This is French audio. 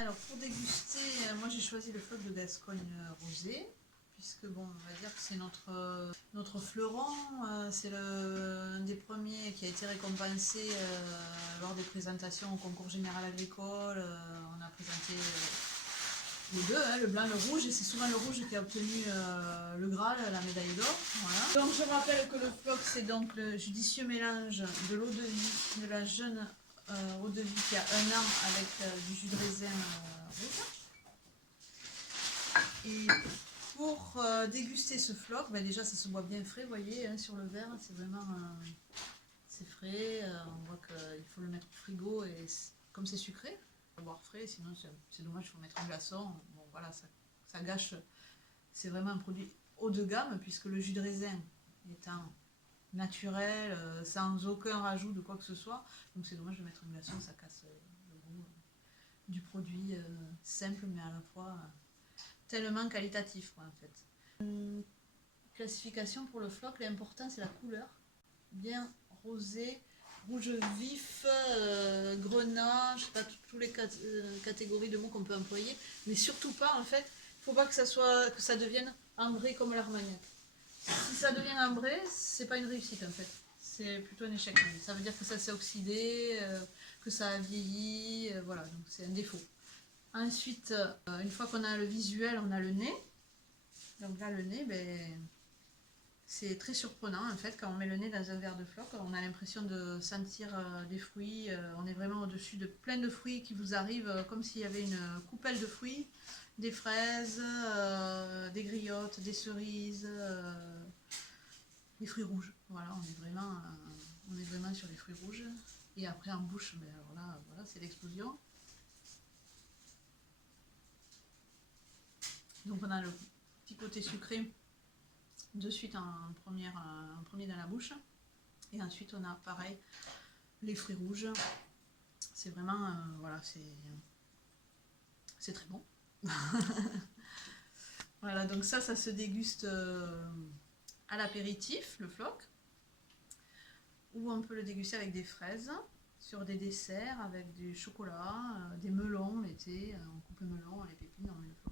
Alors pour déguster, moi j'ai choisi le floc de Gascogne rosé, puisque bon, on va dire que c'est notre fleuron, c'est un des premiers qui a été récompensé lors des présentations au concours général agricole. On a présenté les deux, hein, le blanc et le rouge, et c'est souvent le rouge qui a obtenu le Graal, la médaille d'or. Voilà. Donc je rappelle que le floc, c'est donc le judicieux mélange de l'eau de vie, de la jeune eau de vie qui a 1 an avec du jus de raisin rouge. Et pour déguster ce floc, ben déjà ça se boit bien frais, vous voyez, hein, sur le verre, c'est vraiment c'est frais, on voit qu'il faut le mettre au frigo, et comme c'est sucré, il faut boire frais, sinon c'est dommage, il faut mettre un glaçon. Bon voilà, ça gâche, c'est vraiment un produit haut de gamme, puisque le jus de raisin étant naturel, sans aucun rajout de quoi que ce soit, donc c'est dommage de mettre un glaçon, ça casse le goût du produit simple, mais à la fois tellement qualitatif, quoi, en fait. Classification pour le floc, l'important c'est la couleur, bien rosé, rouge vif, grenat, je sais pas, toutes les catégories de mots qu'on peut employer, mais surtout pas, en fait, il faut pas que ça devienne ambré comme l'armagnac. Si ça devient ambré, c'est pas une réussite, en fait, c'est plutôt un échec. Ça veut dire que ça s'est oxydé, que ça a vieilli, voilà, donc c'est un défaut. Ensuite, une fois qu'on a le visuel, on a le nez. Donc là, le nez, ben, c'est très surprenant en fait. Quand on met le nez dans un verre de floc, on a l'impression de sentir des fruits. On est vraiment au-dessus de plein de fruits qui vous arrivent comme s'il y avait une coupelle de fruits. Des fraises, des griottes, des cerises, des fruits rouges. Voilà, on est vraiment sur les fruits rouges. Et après en bouche, ben, alors là, voilà, c'est l'explosion. Donc on a le petit côté sucré de suite en premier dans la bouche, et ensuite on a pareil les fruits rouges. C'est vraiment voilà, c'est très bon. Voilà, donc ça se déguste à l'apéritif, le floc, ou on peut le déguster avec des fraises, sur des desserts, avec du chocolat, des melons l'été, on coupe le melon, les pépines, on met le floc.